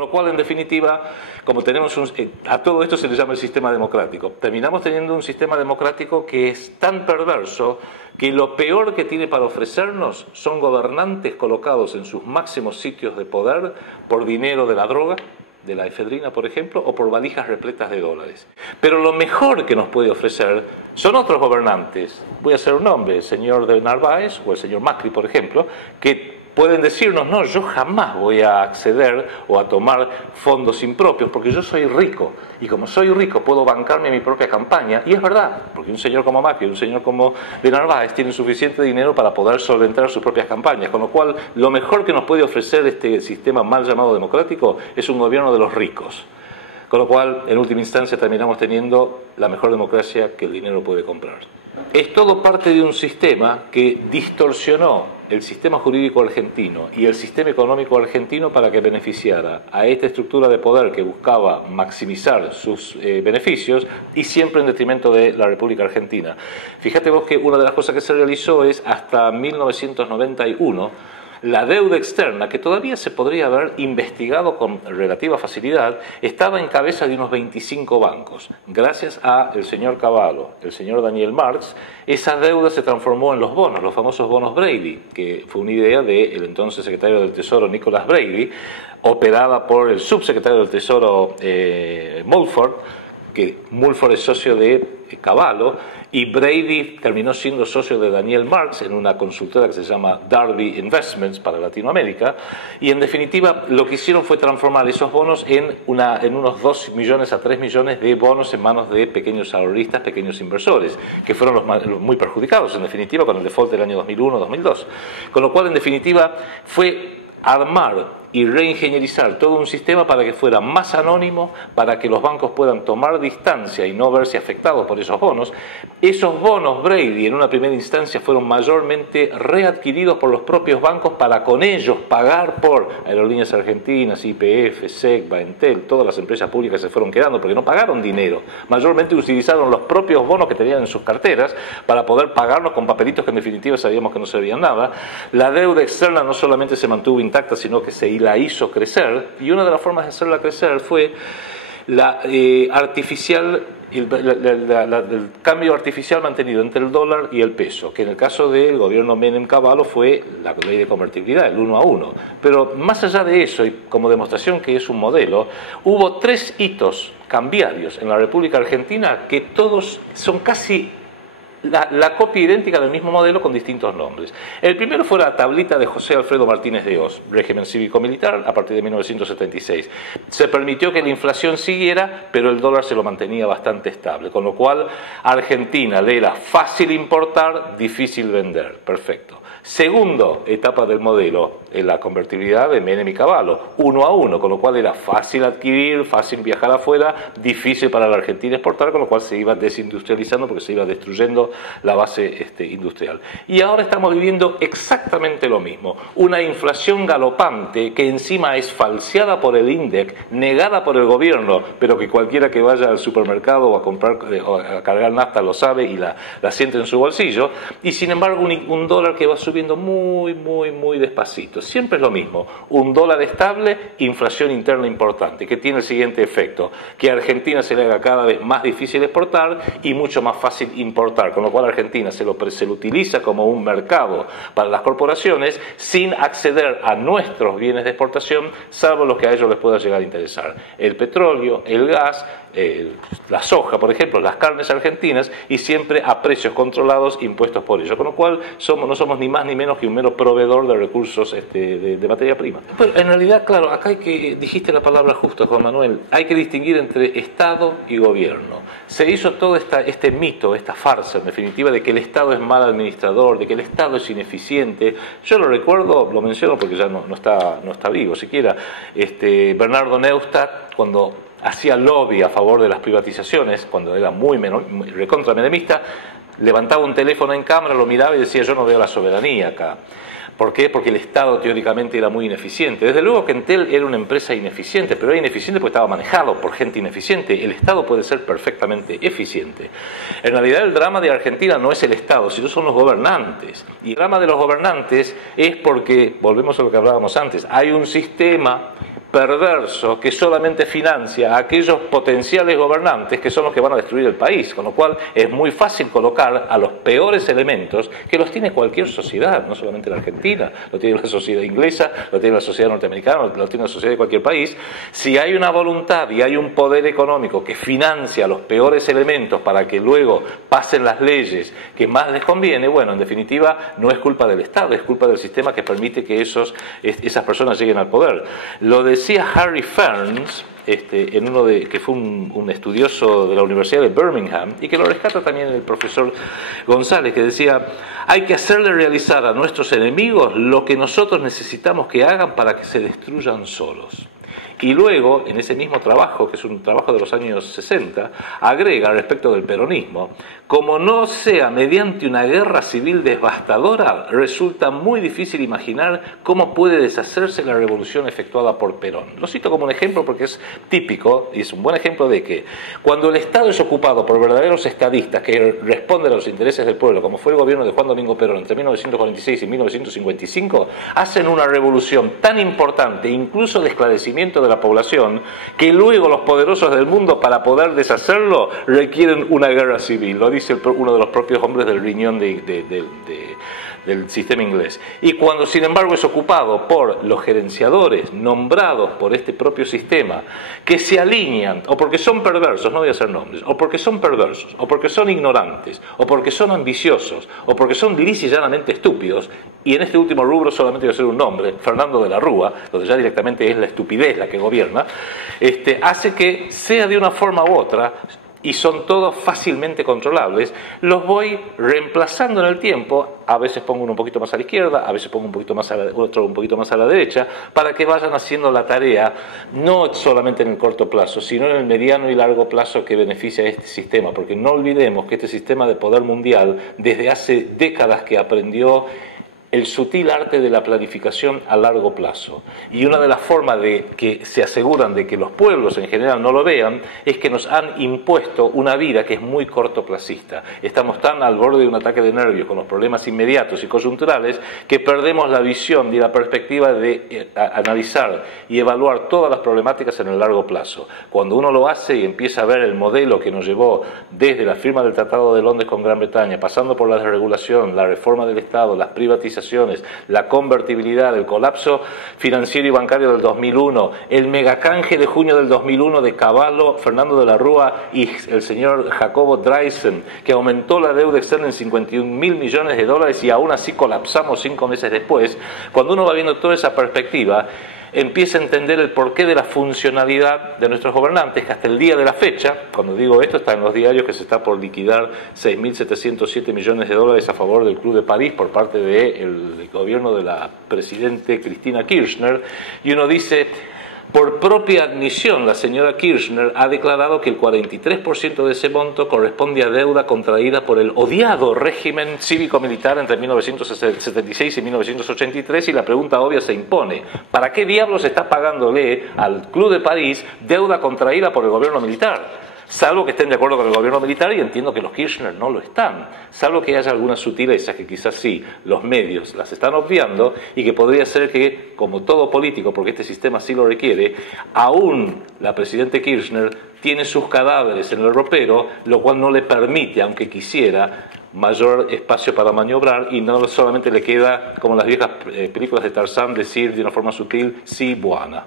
Con lo cual, en definitiva, como tenemos a todo esto se le llama el sistema democrático. Terminamos teniendo un sistema democrático que es tan perverso que lo peor que tiene para ofrecernos son gobernantes colocados en sus máximos sitios de poder por dinero de la droga, de la efedrina, por ejemplo, o por valijas repletas de dólares. Pero lo mejor que nos puede ofrecer son otros gobernantes. Voy a hacer un nombre, el señor de Narváez o el señor Macri, por ejemplo, que pueden decirnos, no, yo jamás voy a acceder o a tomar fondos impropios porque yo soy rico y como soy rico puedo bancarme mi propia campaña. Y es verdad, porque un señor como Macri, un señor como de Narváez tienen suficiente dinero para poder solventar sus propias campañas, con lo cual lo mejor que nos puede ofrecer este sistema mal llamado democrático es un gobierno de los ricos. Con lo cual, en última instancia, terminamos teniendo la mejor democracia que el dinero puede comprar. Es todo parte de un sistema que distorsionó el sistema jurídico argentino y el sistema económico argentino para que beneficiara a esta estructura de poder que buscaba maximizar sus beneficios y siempre en detrimento de la República Argentina. Fíjate vos que una de las cosas que se realizó es hasta 1991 la deuda externa, que todavía se podría haber investigado con relativa facilidad, estaba en cabeza de unos 25 bancos. Gracias al señor Cavallo, el señor Daniel Marx, esa deuda se transformó en los bonos, los famosos bonos Brady, que fue una idea del entonces secretario del Tesoro Nicholas Brady, operada por el subsecretario del Tesoro Mulford, que Mulford es socio de Cavallo, y Brady terminó siendo socio de Daniel Marx en una consultora que se llama Darby Investments para Latinoamérica, y en definitiva lo que hicieron fue transformar esos bonos en unos 2 millones a 3 millones de bonos en manos de pequeños ahorristas, pequeños inversores, que fueron los muy perjudicados en definitiva con el default del año 2001-2002. Con lo cual, en definitiva, fue armar y reingenierizar todo un sistema para que fuera más anónimo, para que los bancos puedan tomar distancia y no verse afectados por esos bonos. Esos bonos Brady en una primera instancia fueron mayormente readquiridos por los propios bancos para con ellos pagar por Aerolíneas Argentinas, YPF, SECBA, Entel, todas las empresas públicas se fueron quedando porque no pagaron dinero. Mayormente utilizaron los propios bonos que tenían en sus carteras para poder pagarlos con papelitos que en definitiva sabíamos que no servían nada. La deuda externa no solamente se mantuvo intacta, sino que la hizo crecer, y una de las formas de hacerla crecer fue el cambio artificial mantenido entre el dólar y el peso, que en el caso del gobierno Menem-Cavallo fue la ley de convertibilidad, el 1 a 1. Pero más allá de eso, y como demostración que es un modelo, hubo 3 hitos cambiarios en la República Argentina que todos son casi la copia idéntica del mismo modelo con distintos nombres. El primero fue la tablita de José Alfredo Martínez de Oz, régimen cívico-militar a partir de 1976. Se permitió que la inflación siguiera, pero el dólar se lo mantenía bastante estable, con lo cual a Argentina le era fácil importar, difícil vender. Perfecto. Segundo etapa del modelo, la convertibilidad de Menem y Cavallo, 1 a 1, con lo cual era fácil adquirir, fácil viajar afuera, difícil para la Argentina exportar, con lo cual se iba desindustrializando porque se iba destruyendo la base industrial. Y ahora estamos viviendo exactamente lo mismo, una inflación galopante que encima es falseada por el INDEC, negada por el gobierno, pero que cualquiera que vaya al supermercado o a comprar o a cargar nafta lo sabe y la siente en su bolsillo, y sin embargo un dólar que va subiendo muy despacito. Siempre es lo mismo, un dólar estable, inflación interna importante, que tiene el siguiente efecto, que a Argentina se le haga cada vez más difícil exportar y mucho más fácil importar, con lo cual Argentina se lo utiliza como un mercado para las corporaciones sin acceder a nuestros bienes de exportación, salvo los que a ellos les pueda llegar a interesar. El petróleo, el gas, la soja, por ejemplo, las carnes argentinas, y siempre a precios controlados impuestos por ello, con lo cual no somos ni más ni menos que un mero proveedor de recursos de materia prima. Pero en realidad, claro, acá dijiste la palabra justa, Juan Manuel, hay que distinguir entre Estado y gobierno. Se hizo todo este mito, esta farsa, en definitiva, de que el Estado es mal administrador, de que el Estado es ineficiente. Yo lo recuerdo, lo menciono porque ya no está vivo siquiera, Bernardo Neustadt, cuando hacía lobby a favor de las privatizaciones, cuando era muy recontra menemista, levantaba un teléfono en cámara, lo miraba y decía: yo no veo la soberanía acá. ¿Por qué? Porque el Estado teóricamente era muy ineficiente. Desde luego que Entel era una empresa ineficiente, pero era ineficiente porque estaba manejado por gente ineficiente. El Estado puede ser perfectamente eficiente. En realidad el drama de Argentina no es el Estado, sino son los gobernantes. Y el drama de los gobernantes es porque, volvemos a lo que hablábamos antes, hay un sistema perverso que solamente financia a aquellos potenciales gobernantes que son los que van a destruir el país, con lo cual es muy fácil colocar a los peores elementos que los tiene cualquier sociedad, no solamente la Argentina, lo tiene la sociedad inglesa, lo tiene la sociedad norteamericana, lo tiene la sociedad de cualquier país. Si hay una voluntad y hay un poder económico que financia a los peores elementos para que luego pasen las leyes que más les conviene, bueno, en definitiva no es culpa del Estado, es culpa del sistema que permite que esas personas lleguen al poder. Lo decía Harry Ferns, que fue un estudioso de la Universidad de Birmingham, y que lo rescata también el profesor González, que decía: hay que hacerle realizar a nuestros enemigos lo que nosotros necesitamos que hagan para que se destruyan solos. Y luego, en ese mismo trabajo, que es un trabajo de los años 60, agrega respecto del peronismo: como no sea mediante una guerra civil devastadora, resulta muy difícil imaginar cómo puede deshacerse la revolución efectuada por Perón. Lo cito como un ejemplo porque es típico y es un buen ejemplo de que cuando el Estado es ocupado por verdaderos estadistas que responden a los intereses del pueblo, como fue el gobierno de Juan Domingo Perón entre 1946 y 1955, hacen una revolución tan importante, incluso de esclarecimiento de la población, que luego los poderosos del mundo, para poder deshacerlo, requieren una guerra civil. Lo dice uno de los propios hombres del riñón del sistema inglés. Y cuando, sin embargo, es ocupado por los gerenciadores nombrados por este propio sistema, que se alinean, o porque son perversos, no voy a hacer nombres, o porque son perversos, o porque son ignorantes, o porque son ambiciosos, o porque son lisa y llanamente estúpidos, y en este último rubro solamente voy a hacer un nombre, Fernando de la Rúa, donde ya directamente es la estupidez la que gobierna, hace que sea de una forma u otra, y son todos fácilmente controlables, los voy reemplazando en el tiempo. A veces pongo uno un poquito más a la izquierda, a veces pongo otro un poquito más a la derecha, para que vayan haciendo la tarea, no solamente en el corto plazo, sino en el mediano y largo plazo que beneficia a este sistema, porque no olvidemos que este sistema de poder mundial, desde hace décadas que aprendió el sutil arte de la planificación a largo plazo. Y una de las formas de que se aseguran de que los pueblos en general no lo vean es que nos han impuesto una vida que es muy cortoplacista. Estamos tan al borde de un ataque de nervios con los problemas inmediatos y coyunturales que perdemos la visión y la perspectiva de analizar y evaluar todas las problemáticas en el largo plazo. Cuando uno lo hace y empieza a ver el modelo que nos llevó desde la firma del Tratado de Londres con Gran Bretaña, pasando por la desregulación, la reforma del Estado, las privatizaciones, la convertibilidad, el colapso financiero y bancario del 2001, el megacanje de junio del 2001 de Cavallo, Fernando de la Rúa y el señor Jacobo Dreisen, que aumentó la deuda externa en 51.000 millones de dólares y aún así colapsamos 5 meses después. Cuando uno va viendo toda esa perspectiva, empieza a entender el porqué de la funcionalidad de nuestros gobernantes, que hasta el día de la fecha, cuando digo esto, está en los diarios que se está por liquidar 6.707 millones de dólares a favor del Club de París por parte del gobierno de la presidente Cristina Kirchner, y uno dice: por propia admisión, la señora Kirchner ha declarado que el 43% de ese monto corresponde a deuda contraída por el odiado régimen cívico-militar entre 1976 y 1983, y la pregunta obvia se impone: ¿para qué diablos está pagándole al Club de París deuda contraída por el gobierno militar? Salvo que estén de acuerdo con el gobierno militar, y entiendo que los Kirchner no lo están, salvo que haya algunas sutilezas que quizás sí los medios las están obviando, y que podría ser que, como todo político, porque este sistema sí lo requiere, aún la presidenta Kirchner tiene sus cadáveres en el ropero, lo cual no le permite, aunque quisiera, mayor espacio para maniobrar, y no solamente le queda, como las viejas películas de Tarzán, decir de una forma sutil: sí, buena.